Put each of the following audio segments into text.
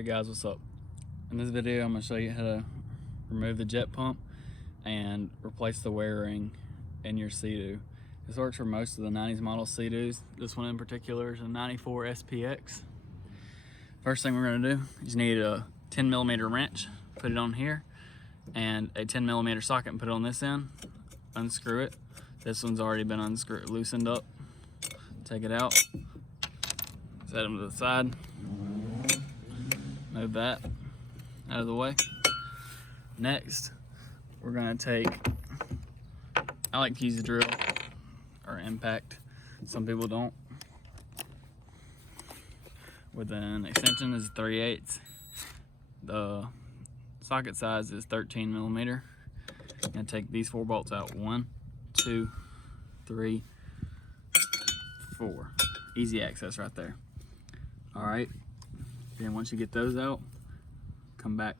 Alright guys, what's up? In this video I'm going to show you how to remove the jet pump and replace the wear ring in your Sea-Doo. This works for most of the 90s model Sea-Doos. This one in particular is a 94 SPX. First thing we're going to do is need a 10mm wrench, put it on here, and a 10mm socket and put it on this end. Unscrew it. This one's already been loosened up. Take it out, set them to the side. Move that out of the way. Next, we're gonna take, I like to use a drill or impact. Some people don't. With an extension is 3/8. The socket size is 13mm. I'm gonna take these 4 bolts out. 1, 2, 3, 4. Easy access right there. All right. Then once you get those out, come back.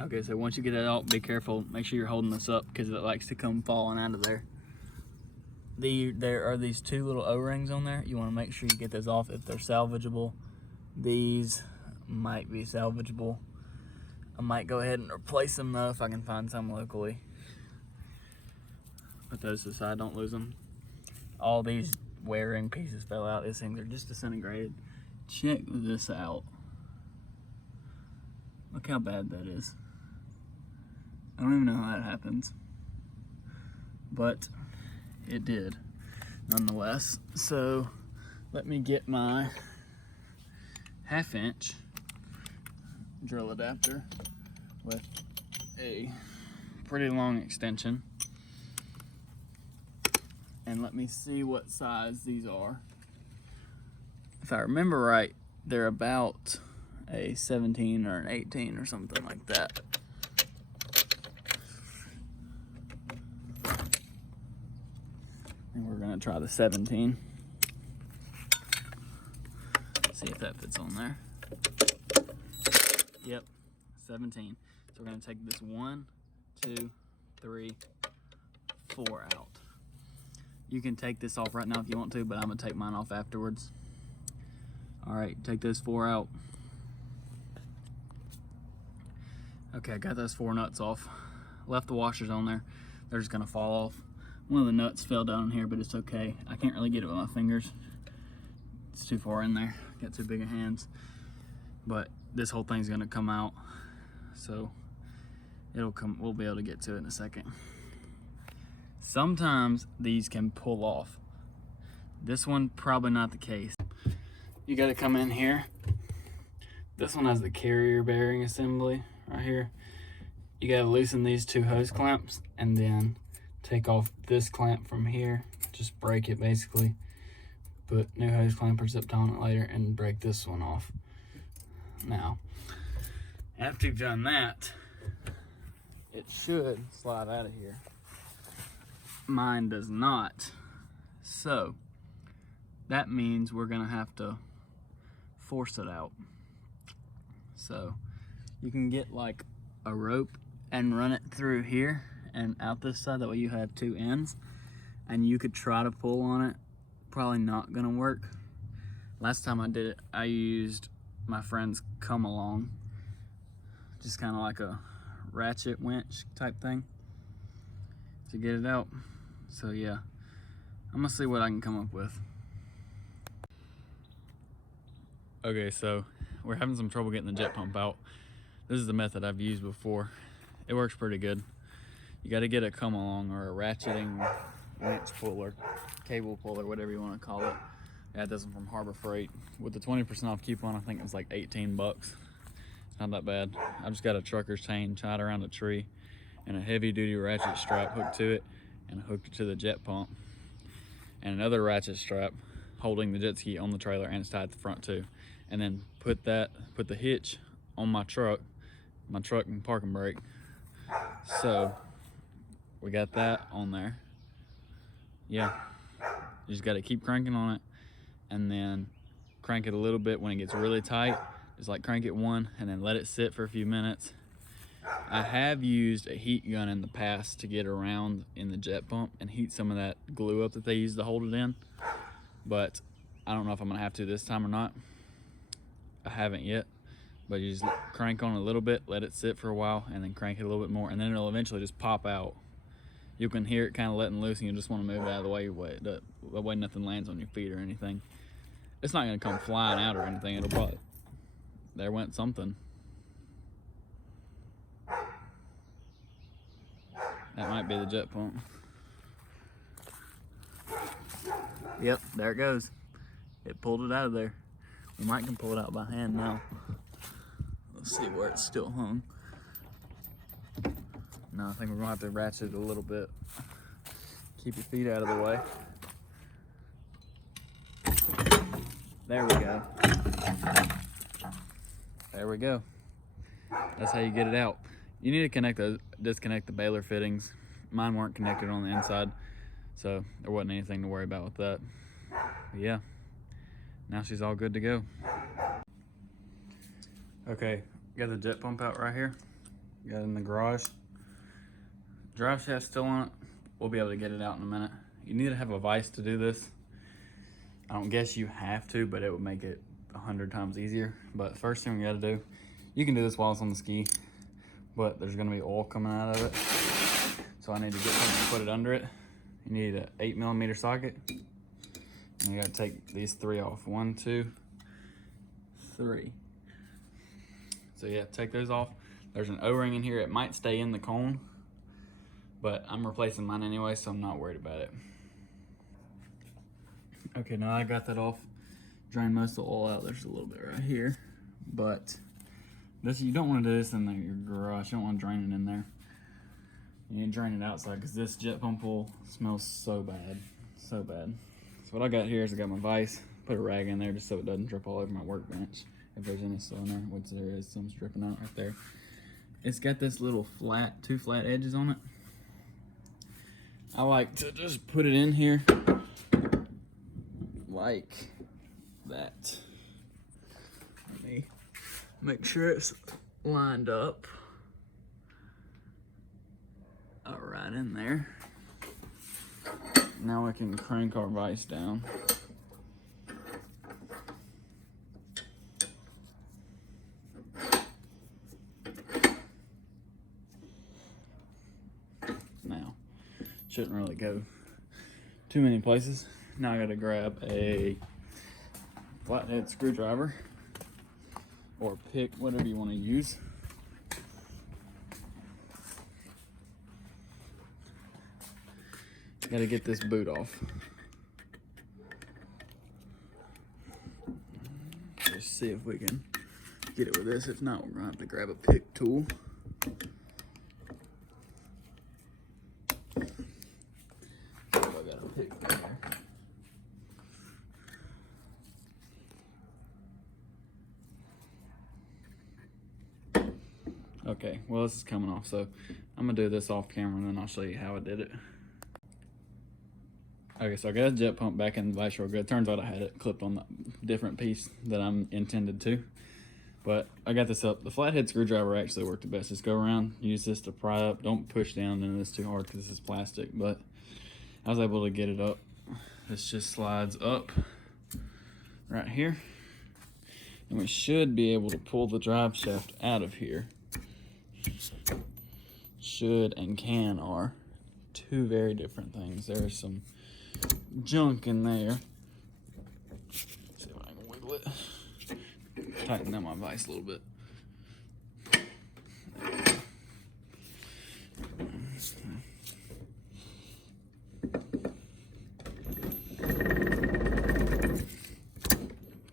Okay, so once you get it out, be careful. Make sure you're holding this up because it likes to come falling out of there. There are these 2 little O-rings on there. You want to make sure you get those off if they're salvageable. These might be salvageable. I might go ahead and replace them though if I can find some locally. Put those to the side, don't lose them. All these wear ring pieces fell out. These things are just disintegrated. Check this out. Look how bad that is. I don't even know how that happens, but it did nonetheless. So let me get my 1/2 inch drill adapter with a pretty long extension, and let me see what size these are. If I remember right, they're about a 17 or an 18 or something like that. And we're gonna try the 17. See if that fits on there. Yep, 17. So we're gonna take this 1, 2, 3, 4 out. You can take this off right now if you want to, but I'm gonna take mine off afterwards. All right, take those 4 out. Okay, I got those 4 nuts off. Left the washers on there. They're just gonna fall off. One of the nuts fell down in here, but it's okay. I can't really get it with my fingers. It's too far in there. Got too big of hands. But this whole thing's gonna come out. So it'll come, we'll be able to get to it in a second. Sometimes these can pull off. This one, probably not the case. You gotta come in here. This one has the carrier bearing assembly right here. You gotta loosen these 2 hose clamps and then take off this clamp from here. Just break it basically. Put new hose clampers up on it later and break this one off. Now, after you've done that, it should slide out of here. Mine does not. So, that means we're gonna have to force it out. So you can get like a rope and run it through here and out this side. That way you have 2 ends and you could try to pull on it. Probably not gonna work. Last time I did it, I used my friend's come along, just kind of like a ratchet winch type thing to get it out. So yeah, I'm gonna see what I can come up with. Okay, so we're having some trouble getting the jet pump out. This is the method I've used before. It works pretty good. You got to get a come along or a ratcheting winch puller, cable puller, whatever you want to call it. I got this one from Harbor Freight. With the 20% off coupon, I think it was like 18 bucks. It's not that bad. I just got a trucker's chain tied around a tree and a heavy duty ratchet strap hooked to it and hooked it to the jet pump. And another ratchet strap holding the jet ski on the trailer, and it's tied at the front too. And then put the hitch on my truck and parking brake. So we got that on there. Yeah, you just got to keep cranking on it and then crank it a little bit when it gets really tight. Just like crank it 1 and then let it sit for a few minutes. I have used a heat gun in the past to get around in the jet pump and heat some of that glue up that they use to hold it in, but I don't know if I'm gonna have to this time or not. I haven't yet. but you just crank on a little bit, let it sit for a while, and then crank it a little bit more, and then it'll eventually just pop out. You can hear it kind of letting loose, and you just want to move it out of the way, that way nothing lands on your feet or anything. It's not going to come flying out or anything. It'll probably, there went something. That might be the jet pump. Yep, there it goes. It pulled it out of there. We might can pull it out by hand now. Let's see where it's still hung. No, I think we're gonna have to ratchet it a little bit. Keep your feet out of the way. There we go. There we go. That's how you get it out. You need to disconnect the baler fittings. Mine weren't connected on the inside, so there wasn't anything to worry about with that. But yeah, now she's all good to go. Okay, got the jet pump out right here. Got it in the garage. Drive shaft's still on it. We'll be able to get it out in a minute. You need to have a vise to do this. I don't guess you have to, but it would make it 100 times easier. But first thing we gotta do, you can do this while it's on the ski, but there's gonna be oil coming out of it. So I need to get something to put it under it. You need an 8mm socket. And you gotta take these 3 off. 1, 2, 3. So yeah, take those off. There's an O-ring in here. It might stay in the cone, but I'm replacing mine anyway, so I'm not worried about it. Okay, now I got that off. Drain most of the oil out. There's a little bit right here, but this, you don't want to do this in your garage. You don't want to drain it in there. You need to drain it outside, because this jet pump oil smells so bad, so bad. So what I got here is I got my vise. Put a rag in there just so it doesn't drip all over my workbench. If there's any still in there, which there is, some's dripping out right there. It's got this little two flat edges on it. I like to just put it in here like that. Let me make sure it's lined up. All right, in there. Now we can crank our vise down. Now, shouldn't really go too many places. Now I gotta grab a flathead screwdriver or pick, whatever you want to use. Gotta get this boot off. Just see if we can get it with this. If not, we're gonna have to grab a pick tool. I got a pick there. Okay, well, this is coming off, so I'm gonna do this off camera and then I'll show you how I did it. Okay, so I got a jet pump back in the vise real good. Turns out I had it clipped on the different piece that I'm intended to. But I got this up. The flathead screwdriver actually worked the best. Just go around, use this to pry up. Don't push down into this too hard because this is plastic, but I was able to get it up. This just slides up right here. And we should be able to pull the drive shaft out of here. Should and can are two very different things. There's some junk in there. Let's see if I can wiggle it. Tighten down my vise a little bit.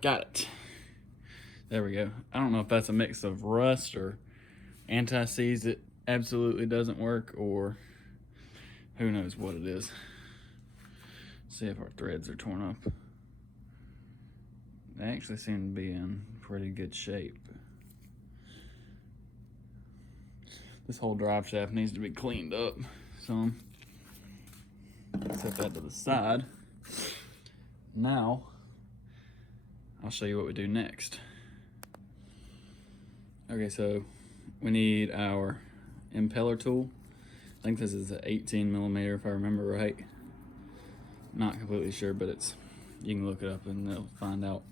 Got it. There we go. I don't know if that's a mix of rust or anti-seize that absolutely doesn't work, or who knows what it is. See if our threads are torn up. They actually seem to be in pretty good shape. This whole drive shaft needs to be cleaned up some. Set that to the side. Now, I'll show you what we do next. Okay, so we need our impeller tool. I think this is an 18mm if I remember right. Not completely sure, but you can look it up and they'll find out.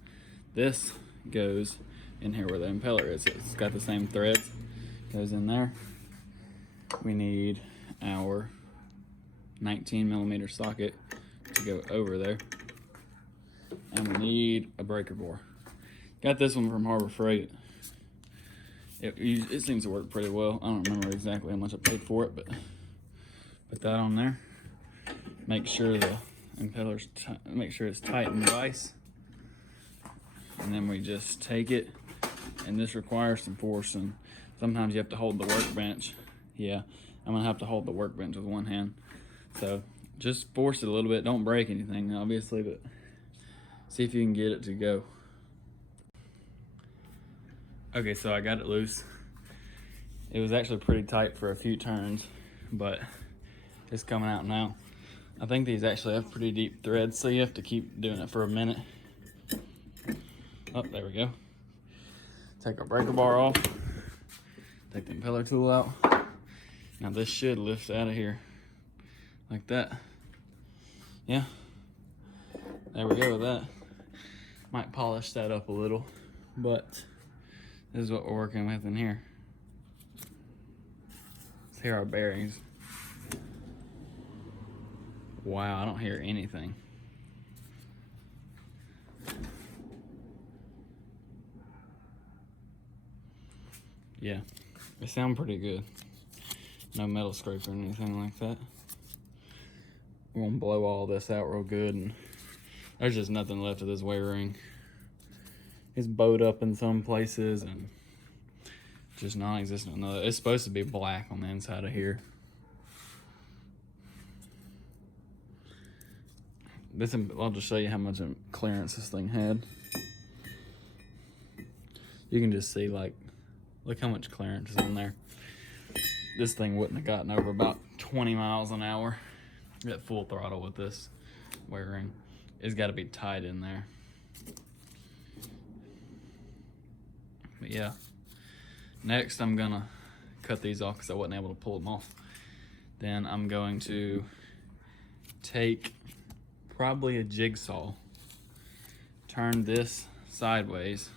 This goes in here where the impeller is. It's got the same threads, goes in there. We need our 19mm socket to go over there, and we need a breaker bore. Got this one from Harbor Freight. It seems to work pretty well. I don't remember exactly how much I paid for it, but put that on there. Make sure the impeller's make sure it's tight in the vise, and then we just take it. And this requires some force, and sometimes you have to hold the workbench. Yeah, I'm gonna have to hold the workbench with one hand. So just force it a little bit. Don't break anything, obviously, but see if you can get it to go. Okay, so I got it loose. It was actually pretty tight for a few turns, but it's coming out now. I think these actually have pretty deep threads, so you have to keep doing it for a minute. Oh, there we go. Take our breaker bar off. Take the impeller tool out. Now this should lift out of here like that. Yeah, there we go with that. Might polish that up a little, but this is what we're working with in here. Let's hear our bearings. Wow, I don't hear anything. Yeah, they sound pretty good. No metal scrapes or anything like that. We're gonna blow all this out real good, and there's just nothing left of this weigh ring. It's bowed up in some places and just non-existent in other. It's supposed to be black on the inside of here. I'll just show you how much clearance this thing had. You can just see, like, look how much clearance is on there. This thing wouldn't have gotten over about 20 miles an hour at full throttle with this weigh ring. It's got to be tight in there. But yeah, next I'm gonna cut these off because I wasn't able to pull them off. Then I'm going to take probably a jigsaw, turn this sideways,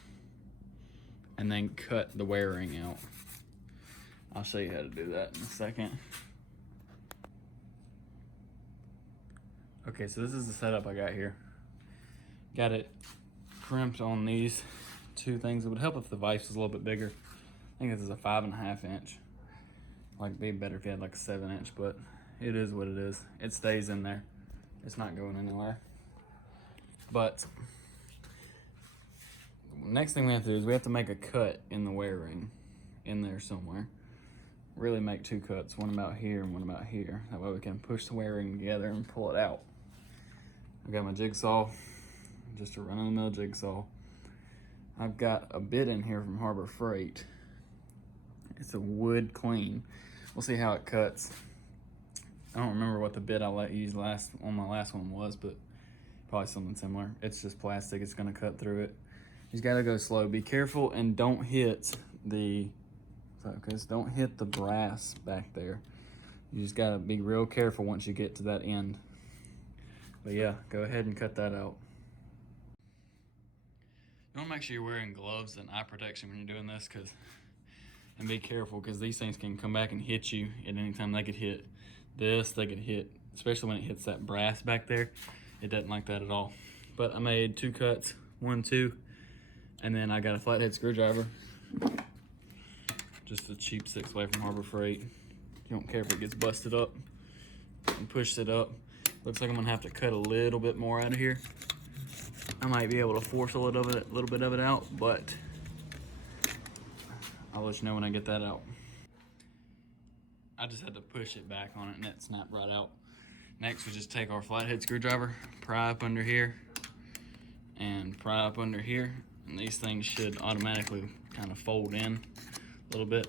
and then cut the weigh ring out. I'll show you how to do that in a second. Okay, so this is the setup I got here. Got it crimped on these two things. It would help if the vise was a little bit bigger. I think this is a 5.5 inch. Like, it'd be better if you had like a 7 inch, but it is what it is. It stays in there. It's not going anywhere. But next thing we have to do is we have to make a cut in the weigh ring in there somewhere. Really make two cuts, one about here and one about here. That way we can push the weigh ring together and pull it out. I got my jigsaw, just a run-of-the-mill jigsaw. I've got a bit in here from Harbor Freight. It's a wood clean. We'll see how it cuts. I don't remember what the bit I used on my last one was, but probably something similar. It's just plastic. It's gonna cut through it. You just gotta go slow. Be careful and don't hit the focus. Don't hit the brass back there. You just gotta be real careful once you get to that end. But yeah, go ahead and cut that out. You wanna make sure you're wearing gloves and eye protection when you're doing this, and be careful, because these things can come back and hit you at any time. They could hit this, they could hit, especially when it hits that brass back there. It doesn't like that at all. But I made two cuts, 1, 2, and then I got a flathead screwdriver. Just a cheap 6-way from Harbor Freight. You don't care if it gets busted up. And pushed it up. Looks like I'm gonna have to cut a little bit more out of here. I might be able to force a little bit of it out, but I'll let you know when I get that out. I just had to push it back on it and it snapped right out. Next, we just take our flathead screwdriver, pry up under here, and pry up under here. And these things should automatically kind of fold in a little bit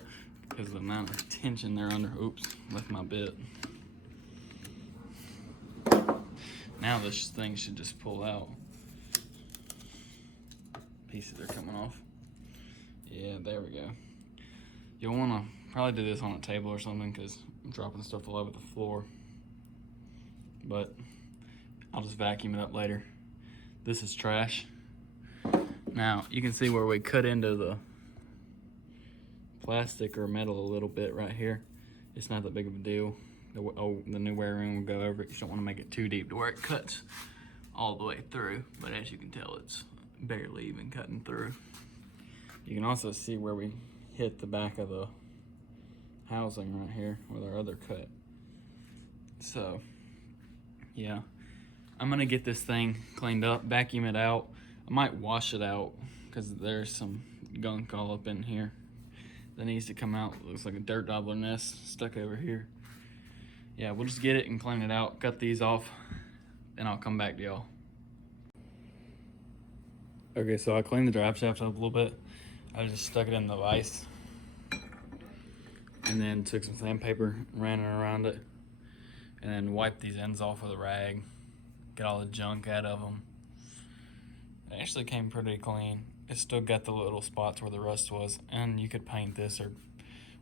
because of the amount of tension they're under. Oops, left my bit. Now this thing should just pull out. Pieces are coming off. Yeah, there we go. You'll want to probably do this on a table or something because I'm dropping stuff all over the floor. But I'll just vacuum it up later. This is trash. Now, you can see where we cut into the plastic or metal a little bit right here. It's not that big of a deal. The new wiring will go over it. You don't want to make it too deep to where it cuts all the way through, but as you can tell, it's barely even cutting through. You can also see where we hit the back of the housing right here with our other cut. So yeah, I'm gonna get this thing cleaned up, vacuum it out. I might wash it out because there's some gunk all up in here that needs to come out. It looks like a dirt daubler nest stuck over here. Yeah, we'll just get it and clean it out, cut these off, and I'll come back to y'all. Okay, so I cleaned the drive shaft up a little bit. I just stuck it in the vise and then took some sandpaper, ran it around it, and then wiped these ends off with a rag, get all the junk out of them. It actually came pretty clean. It still got the little spots where the rust was, and you could paint this or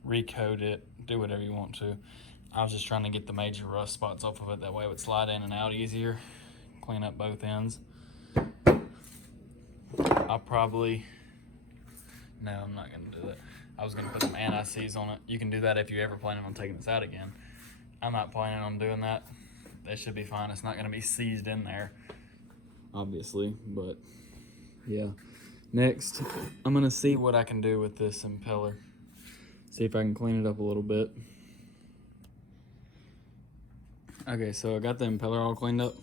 recoat it, do whatever you want to. I was just trying to get the major rust spots off of it, that way it would slide in and out easier, clean up both ends. I'm not gonna do that. I was gonna put some anti-seize on it. You can do that if you're ever planning on taking this out again. I'm not planning on doing that. That should be fine. It's not gonna be seized in there, obviously, but yeah. Next, I'm gonna see what I can do with this impeller. See if I can clean it up a little bit. Okay, so I got the impeller all cleaned up.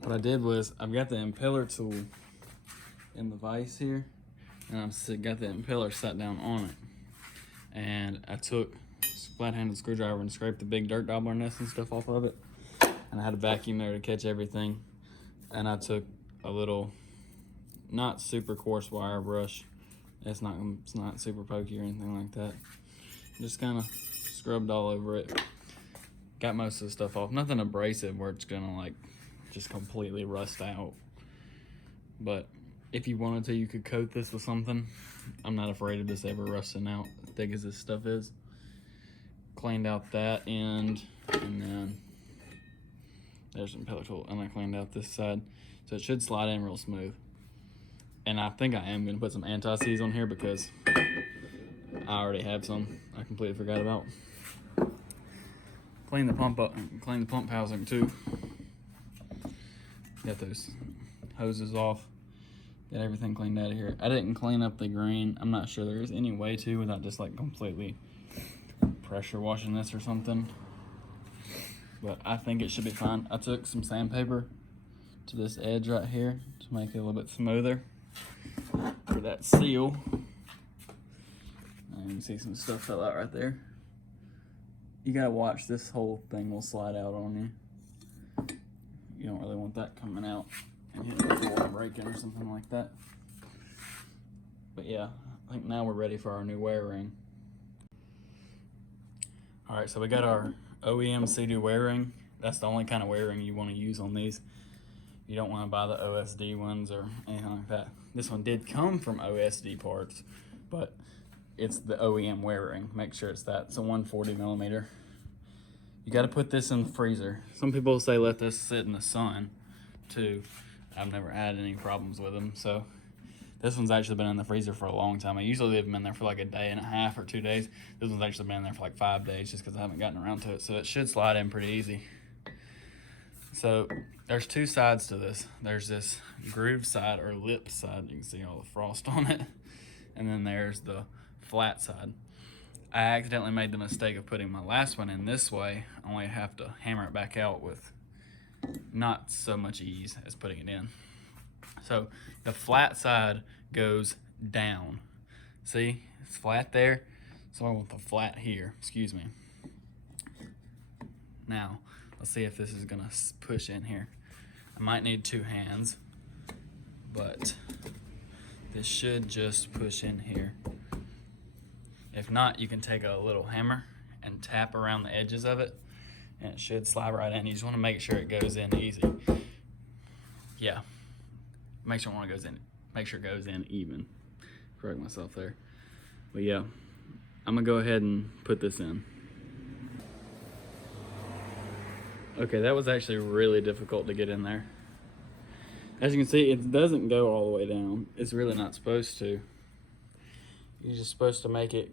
What I did was, I've got the impeller tool in the vise here, and I've got the impeller sat down on it. And I took a flat-handed screwdriver and scraped the big dirt daubler nest and stuff off of it. And I had a vacuum there to catch everything. And I took a little, not super coarse wire brush. It's not super pokey or anything like that. Just kind of scrubbed all over it. Got most of the stuff off. Nothing abrasive where it's gonna like just completely rust out. But if you wanted to, you could coat this with something. I'm not afraid of this ever rusting out, as thick as this stuff is. Cleaned out that end, and then there's an impeller tool, and I cleaned out this side. So it should slide in real smooth. And I think I am gonna put some anti-seize on here because I already have some I completely forgot about. Clean the pump up, clean the pump housing too. Got those hoses off. Got everything cleaned out of here. I didn't clean up the green. I'm not sure there is any way to without just like completely pressure washing this or something. But I think it should be fine. I took some sandpaper to this edge right here to make it a little bit smoother for that seal. And you can see some stuff fell out right there. You gotta watch, this whole thing will slide out on you. You don't really want that coming out and hitting the floor and breaking or something like that. But yeah, I think now we're ready for our new wear ring. All right, so we got our OEM CD wear ring. That's the only kind of wear ring you want to use on these. You don't want to buy the OSD ones or anything like that. This one did come from OSD parts, but it's the OEM wear ring. Make sure it's that. It's a 140 millimeter. You got to put this in the freezer. Some people say let this sit in the sun too. I've never had any problems with them. So this one's actually been in the freezer for a long time. I usually leave them in there for like a day and a half or 2 days. This one's actually been in there for like 5 days just because I haven't gotten around to it. So it should slide in pretty easy. So there's two sides to this. There's this groove side or lip side. You can see all the frost on it. And then there's the flat side. I accidentally made the mistake of putting my last one in this way. I only have to hammer it back out with not so much ease as putting it in. So the flat side goes down. See, it's flat there. So I want the flat here, excuse me. Now, let's see if this is gonna push in here. I might need 2 hands, but this should just push in here. If not, you can take a little hammer and tap around the edges of it, and it should slide right in. You just want to make sure it goes in easy. Yeah, make sure it goes in. Make sure it goes in even. Correct myself there. But yeah, I'm gonna go ahead and put this in. Okay, that was actually really difficult to get in there. As you can see, it doesn't go all the way down. It's really not supposed to. You're just supposed to make it,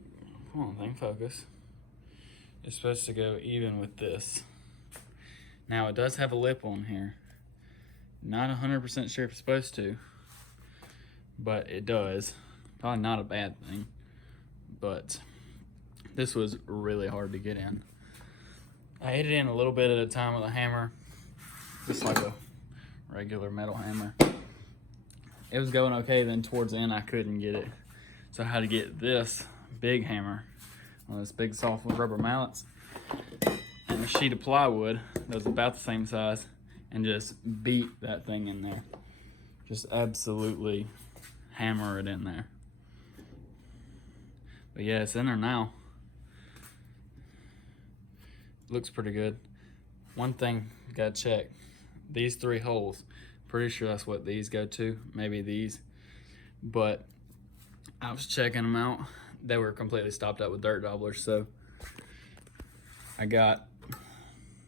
come on thing, focus. It's supposed to go even with this. Now it does have a lip on here. Not 100% sure if it's supposed to, but it does. Probably not a bad thing, but this was really hard to get in. I hit it in a little bit at a time with a hammer, just like a regular metal hammer. It was going okay, then towards the end I couldn't get it. So I had to get this big hammer, one of those big soft rubber mallets, and a sheet of plywood that was about the same size, and just beat that thing in there. Just absolutely hammer it in there. But yeah, it's in there now. Looks pretty good. One thing you gotta check, these 3 holes, pretty sure that's what these go to, maybe these, but I was checking them out. They were completely stopped up with dirt dobblers, so I got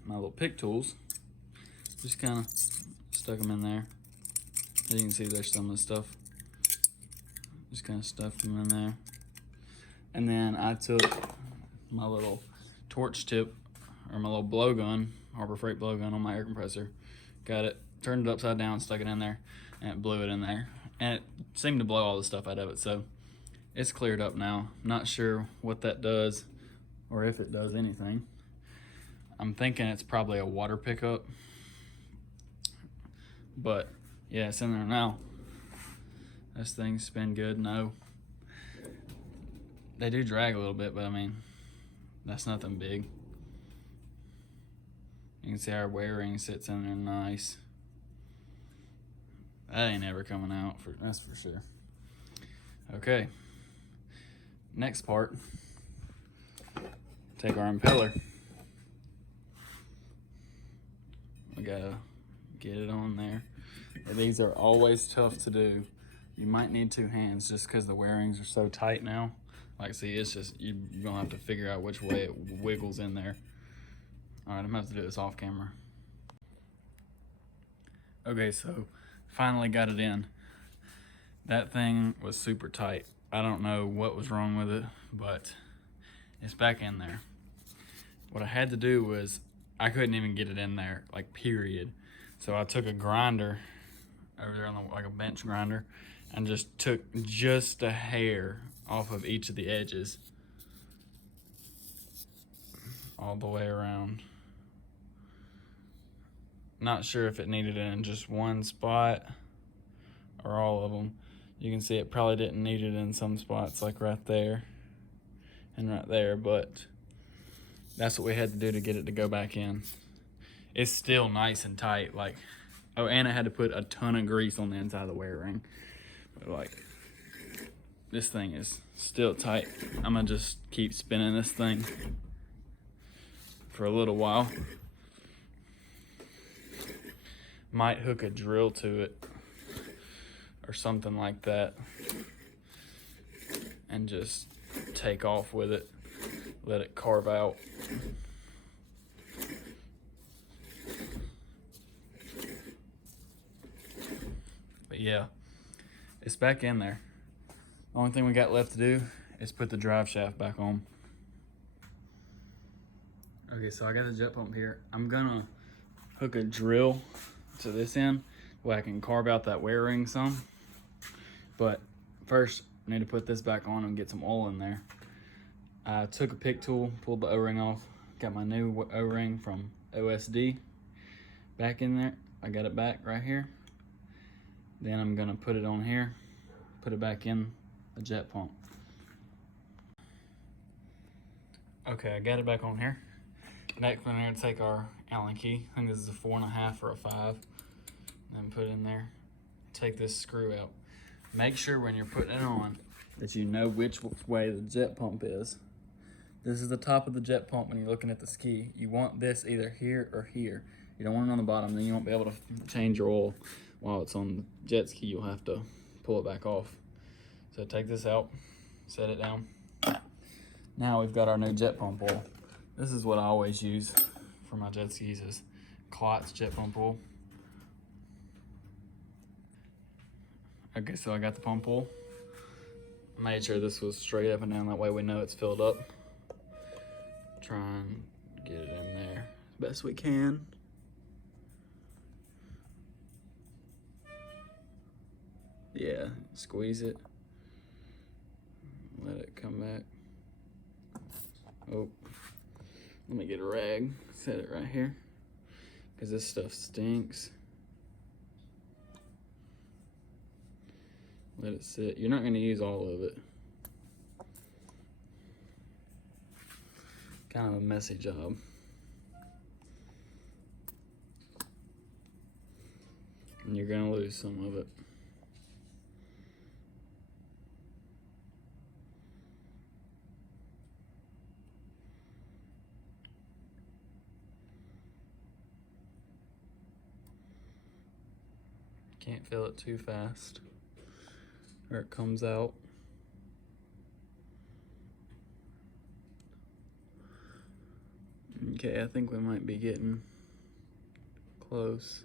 my little pick tools, just kind of stuck them in there. As you can see, there's some of the stuff. Just kind of stuffed them in there. And then I took my little torch tip, or my little blowgun, Harbor Freight blowgun on my air compressor. Got it, turned it upside down, stuck it in there, and it blew it in there. And it seemed to blow all the stuff out of it, so it's cleared up now. Not sure what that does, or if it does anything. I'm thinking it's probably a water pickup, but yeah, it's in there now. This thing's been good. No, they do drag a little bit, but I mean, that's nothing big. You can see our wear ring sits in there nice. That ain't ever coming out, that's for sure. Okay, next part, take our impeller. We gotta get it on there. These are always tough to do. You might need 2 hands just because the wear rings are so tight now. Like, see, it's just, you're gonna have to figure out which way it wiggles in there. All right, I'm gonna have to do this off camera. Okay, so finally got it in. That thing was super tight. I don't know what was wrong with it, but it's back in there. What I had to do was, I couldn't even get it in there, like, period. So I took a grinder over there on the, like a bench grinder, and just took just a hair off of each of the edges all the way around. Not sure if it needed it in just one spot or all of them. You can see it probably didn't need it in some spots, like right there and right there, but that's what we had to do to get it to go back in. It's still nice and tight, like, oh, and I had to put a ton of grease on the inside of the wear ring. But like, this thing is still tight. I'm gonna just keep spinning this thing for a little while. Might hook a drill to it or something like that and just take off with it, let it carve out. But yeah, it's back in there. The only thing we got left to do is put the drive shaft back on. Okay, so I got the jet pump here. I'm gonna hook a drill to this end where I can carve out that wear ring some. But first, I need to put this back on and get some oil in there. I took a pick tool, pulled the O-ring off, got my new O-ring from OSD back in there. I got it back right here. Then I'm gonna put it on here, put it back in the jet pump. Okay, I got it back on here. Next, we're gonna take our Allen key. I think this is a 4.5 or a 5. Then put it in there. Take this screw out. Make sure when you're putting it on that you know which way the jet pump is. This is the top of the jet pump when you're looking at the ski. You want this either here or here. You don't want it on the bottom, then you won't be able to change your oil while it's on the jet ski. You'll have to pull it back off. So take this out, set it down. Now we've got our new jet pump oil. This is what I always use for my jet skis, is Klotz jet pump oil. Okay, so I got the pump hole. Made sure this was straight up and down, that way we know it's filled up. Try and get it in there as best we can. Yeah, squeeze it. Let it come back. Oh, let me get a rag, set it right here, because this stuff stinks. Let it sit. You're not going to use all of it. Kind of a messy job. And you're going to lose some of it. Can't fill it too fast, or it comes out. Okay, I think we might be getting close.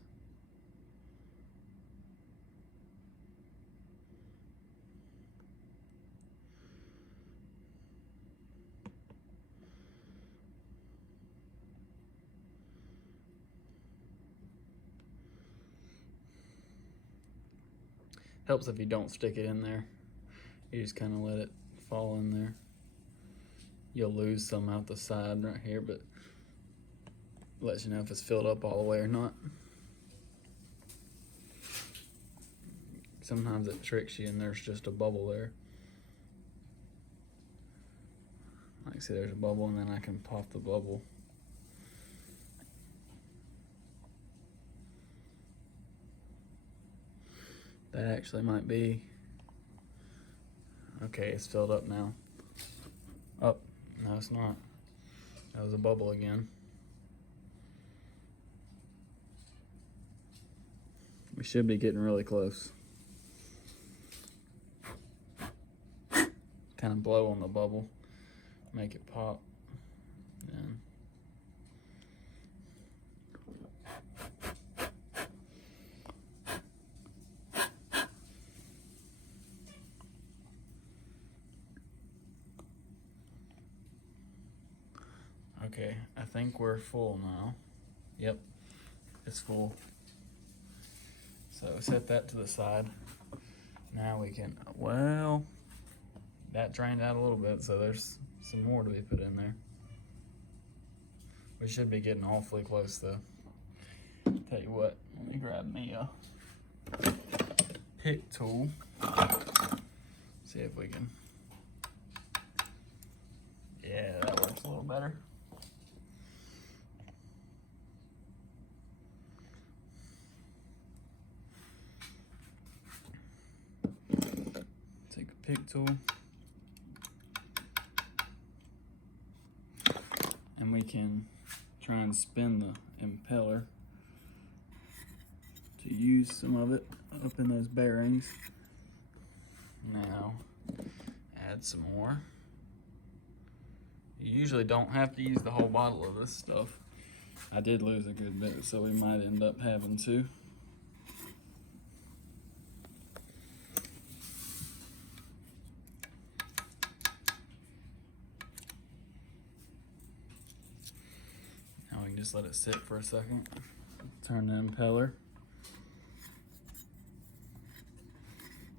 Helps if you don't stick it in there. You just kind of let it fall in there. You'll lose some out the side right here, but lets you know if it's filled up all the way or not. Sometimes it tricks you and there's just a bubble there. Like I said, there's a bubble and then I can pop the bubble. That actually might be, okay, it's filled up now. Oh, no it's not. That was a bubble again. We should be getting really close. Kind of blow on the bubble, make it pop. And okay, I think we're full now. Yep, it's full. So set that to the side. Now we can, well, that drained out a little bit, so there's some more to be put in there. We should be getting awfully close though. Tell you what, let me grab me a pick tool. See if we can, yeah, that works a little better. Take a pick tool. And we can try and spin the impeller to use some of it up in those bearings. Now, add some more. You usually don't have to use the whole bottle of this stuff. I did lose a good bit, so we might end up having to. Now we can just let it sit for a second. Turn the impeller.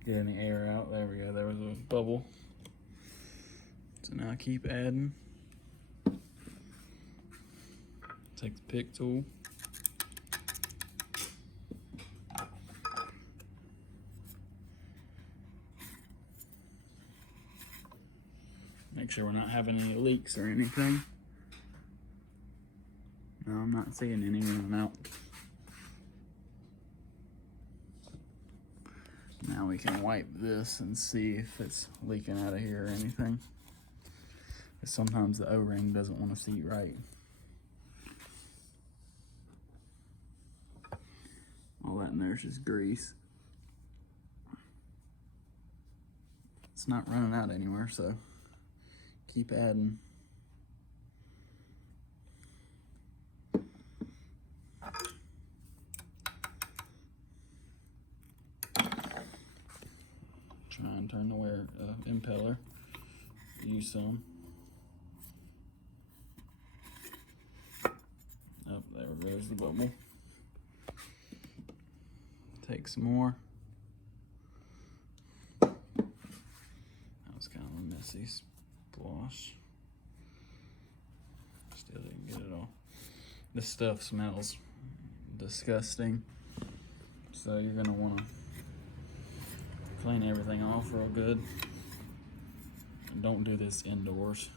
Get any air out. There we go. There was a bubble. So now I keep adding. Take the pick tool. Make sure we're not having any leaks or anything. No, I'm not seeing any running out. Now we can wipe this and see if it's leaking out of here or anything. Because sometimes the O-ring doesn't want to seat right. All that in there is just grease. It's not running out anywhere, so keep adding. Try and turn the impeller. Use some. Oh, there goes the bubble. Take some more. That was kind of a messy splosh. Still didn't get it all. This stuff smells disgusting. So you're gonna wanna clean everything off real good. And don't do this indoors.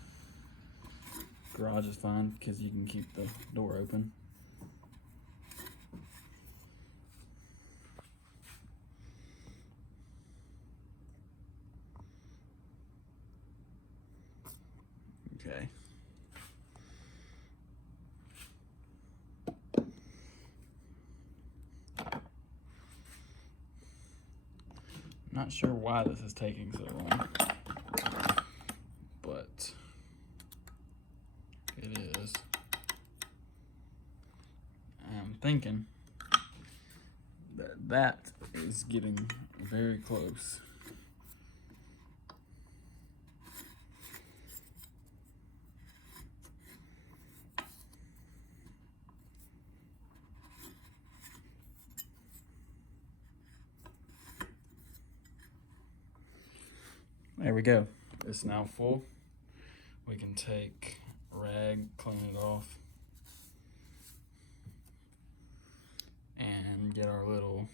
Garage is fine because you can keep the door open. Okay. Not sure why this is taking so long, but it is. I'm thinking that is getting very close. There we go. It's now full. We can take a rag, clean it off, and get our little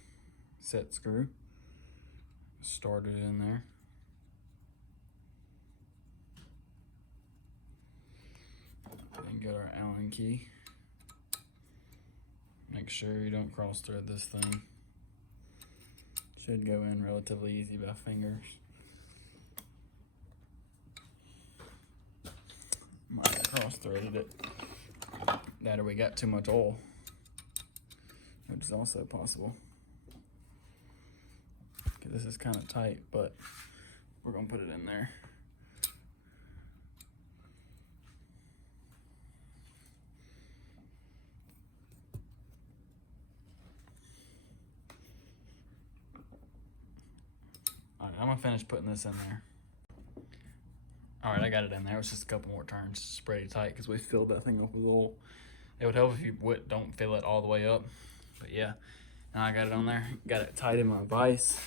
set screw started in there. Then get our Allen key. Make sure you don't cross thread this thing. Should go in relatively easy by fingers. Might have cross-threaded it. That or we got too much oil, which is also possible. Okay, this is kind of tight, but we're gonna put it in there. All right, I'm gonna finish putting this in there. All right, I got it in there. It's just a couple more turns. It's pretty tight because we filled that thing up with oil. It would help if you don't fill it all the way up. But yeah, now I got it on there. Got it tight in my vise.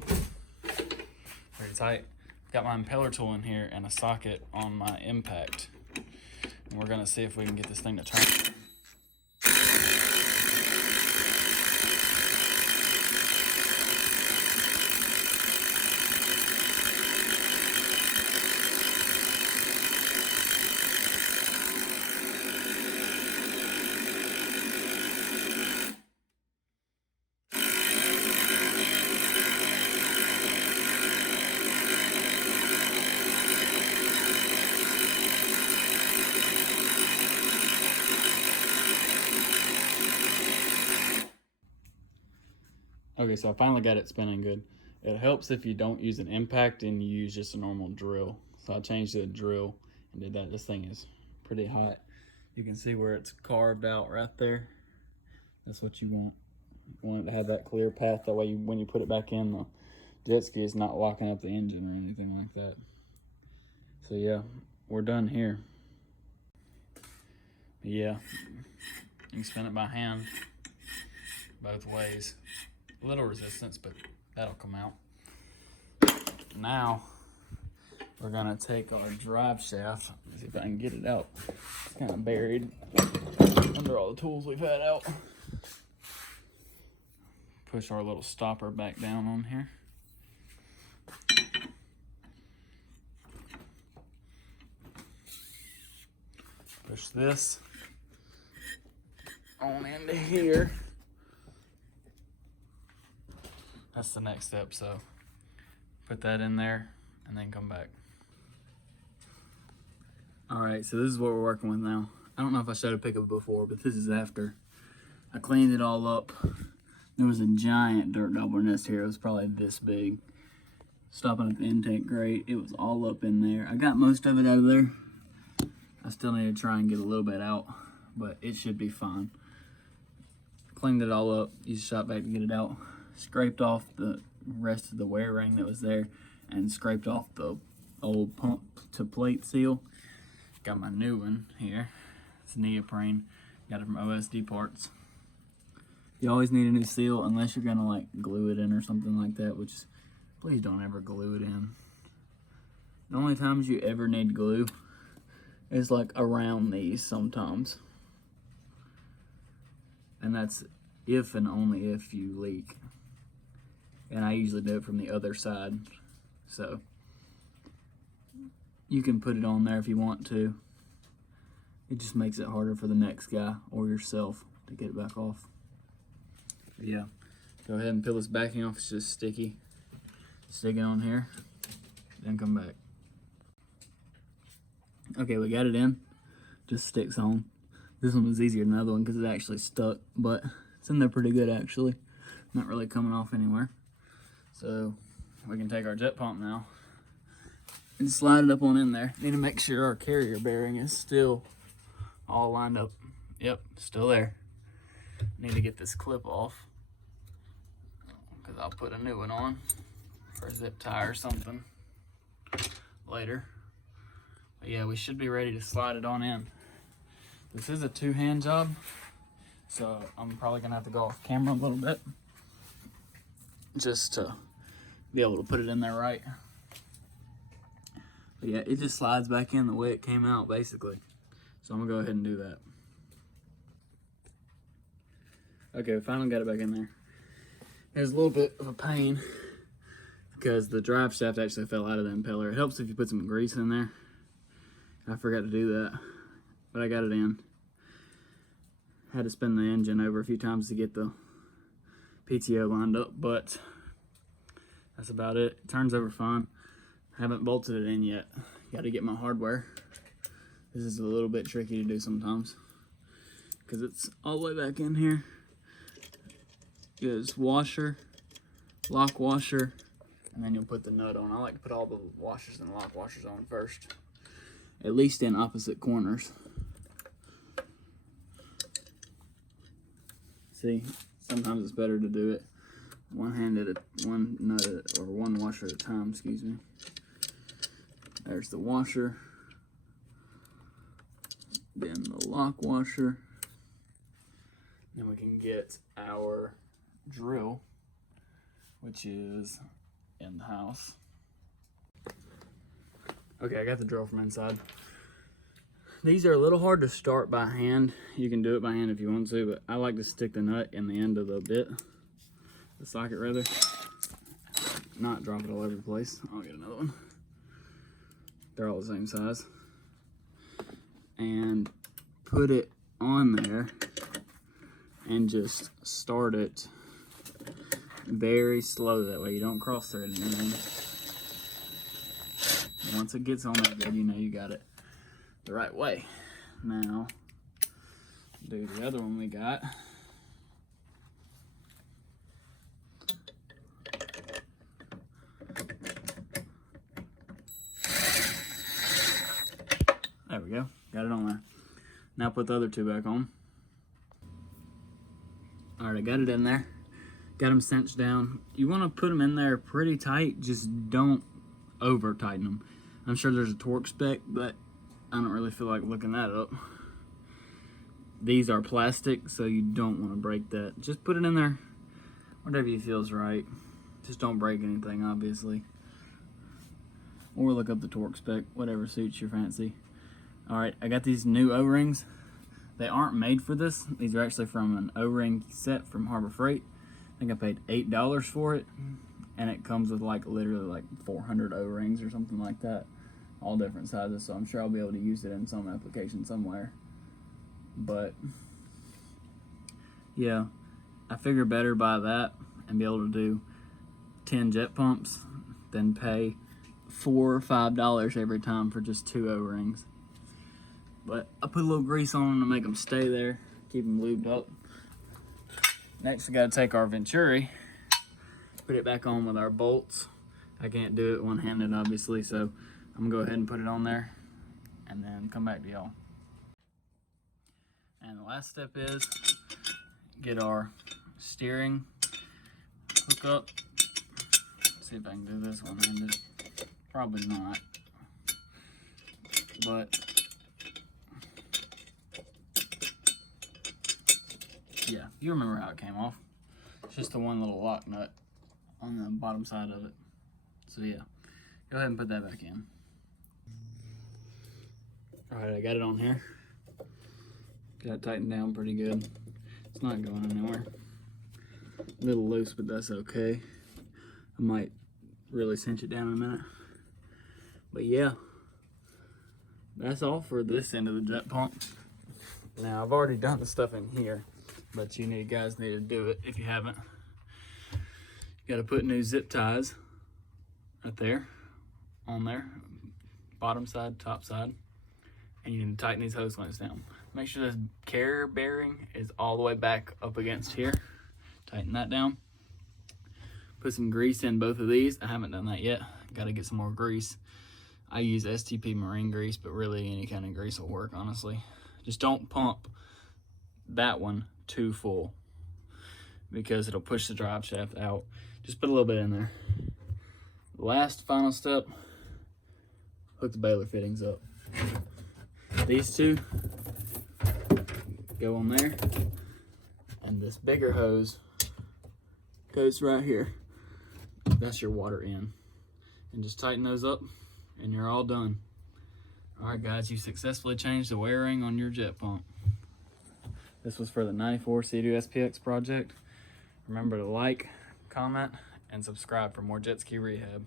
Pretty tight. Got my impeller tool in here and a socket on my impact. And we're gonna see if we can get this thing to turn. Okay, so I finally got it spinning good. It helps if you don't use an impact and you use just a normal drill. So I changed to a drill and did that. This thing is pretty hot. You can see where it's carved out right there. That's what you want. You want it to have that clear path. That way when you put it back in, the jet ski is not locking up the engine or anything like that. So yeah, we're done here. Yeah, you can spin it by hand both ways. A little resistance, but that'll come out. Now we're gonna take our drive shaft. Let's see if I can get it out. It's kind of buried under all the tools we've had out. Push our little stopper back down on here. Push this on into here. That's the next step, so put that in there and then come back. All right, so this is what we're working with now. I don't know if I showed a pickup before, but this is after. I cleaned it all up. There was a giant dirt gobbler nest here. It was probably this big. Stopping at the intake grate, it was all up in there. I got most of it out of there. I still need to try and get a little bit out, but it should be fine. Cleaned it all up, used a shop vac to get it out. Scraped off the rest of the wear ring that was there and scraped off the old pump to plate seal. Got my new one here. It's neoprene. Got it from OSD Parts. You always need a new seal unless you're gonna like glue it in or something like that, which please don't ever glue it in. The only times you ever need glue is like around these sometimes. And that's if and only if you leak. And I usually do it from the other side. So you can put it on there if you want to. It just makes it harder for the next guy or yourself to get it back off. But yeah, go ahead and peel this backing off. It's just sticky. Stick it on here, then come back. Okay, we got it in. Just sticks on. This one was easier than the other one because it actually stuck, but it's in there pretty good actually. Not really coming off anywhere. So we can take our jet pump now and slide it up on in there. Need to make sure our carrier bearing is still all lined up. Yep, still there. Need to get this clip off because I'll put a new one on for a zip tie or something later. But yeah, we should be ready to slide it on in. This is a two-hand job, so I'm probably gonna have to go off camera a little bit just to be able to put it in there right. But yeah, it just slides back in the way it came out basically. So I'm gonna go ahead and do that. Okay, we finally got it back in there. There's a little bit of a pain because the drive shaft actually fell out of the impeller. It helps if you put some grease in there. I forgot to do that, but I got it in. Had to spin the engine over a few times to get the PTO lined up, but that's about it. It turns over fine. I haven't bolted it in yet. Got to get my hardware. This is a little bit tricky to do sometimes because it's all the way back in here. Is washer, lock washer, and then you'll put the nut on. I like to put all the washers and lock washers on first, at least in opposite corners. See, sometimes it's better to do it one nut or one washer at a time, excuse me. There's the washer, then the lock washer. Then we can get our drill, which is in the house. Okay, I got the drill from inside. These are a little hard to start by hand. You can do it by hand if you want to, but I like to stick the nut in the end of the bit, the socket rather, not drop it all over the place. I'll get another one. They're all the same size. And put it on there and just start it very slow. That way you don't cross thread anything. Once it gets on there good, you know you got it the right way. Now, do the other one we got. There we go, got it on there. Now put the other two back on. All right, I got it in there. Got them cinched down. You want to put them in there pretty tight, just don't over tighten them. I'm sure there's a torque spec, but I don't really feel like looking that up. These are plastic, so you don't want to break that. Just put it in there, whatever you feel is right. Just don't break anything, obviously. Or look up the torque spec, whatever suits your fancy. All right, I got these new O-rings. They aren't made for this. These are actually from an O-ring set from Harbor Freight. I think I paid $8 for it, and it comes with like literally like 400 O-rings or something like that, all different sizes. So I'm sure I'll be able to use it in some application somewhere. But yeah, I figure better buy that and be able to do 10 jet pumps than pay $4 or $5 every time for just 2 O-rings. But I put a little grease on them to make them stay there, keep them lubed up. Next, we gotta take our Venturi, put it back on with our bolts. I can't do it one-handed, obviously, so I'm gonna go ahead and put it on there and then come back to y'all. And the last step is get our steering hook up see if I can do this one handed. Probably not. But yeah, you remember how it came off. It's just the one little lock nut on the bottom side of it. So yeah, go ahead and put that back in. All right, I got it on here. Got it tightened down pretty good. It's not going anywhere. A little loose, but that's okay. I might really cinch it down in a minute. But yeah, that's all for this end of the jet pump. Now, I've already done the stuff in here, but you guys need to do it if you haven't. You gotta put new zip ties right there, on there, bottom side, top side, and you need to tighten these hose clamps down. Make sure this carrier bearing is all the way back up against here. Tighten that down. Put some grease in both of these. I haven't done that yet. Gotta get some more grease. I use STP marine grease, but really any kind of grease will work, honestly. Just don't pump that one too full because it'll push the drive shaft out. Just put a little bit in there. Last final step, hook the baler fittings up. These two go on there, and this bigger hose goes right here. That's your water in. And just tighten those up and you're all done. All right, guys, you successfully changed the wear ring on your jet pump. This was for the 94 C2 SPX project. Remember to like, comment, and subscribe for more jet ski rehab.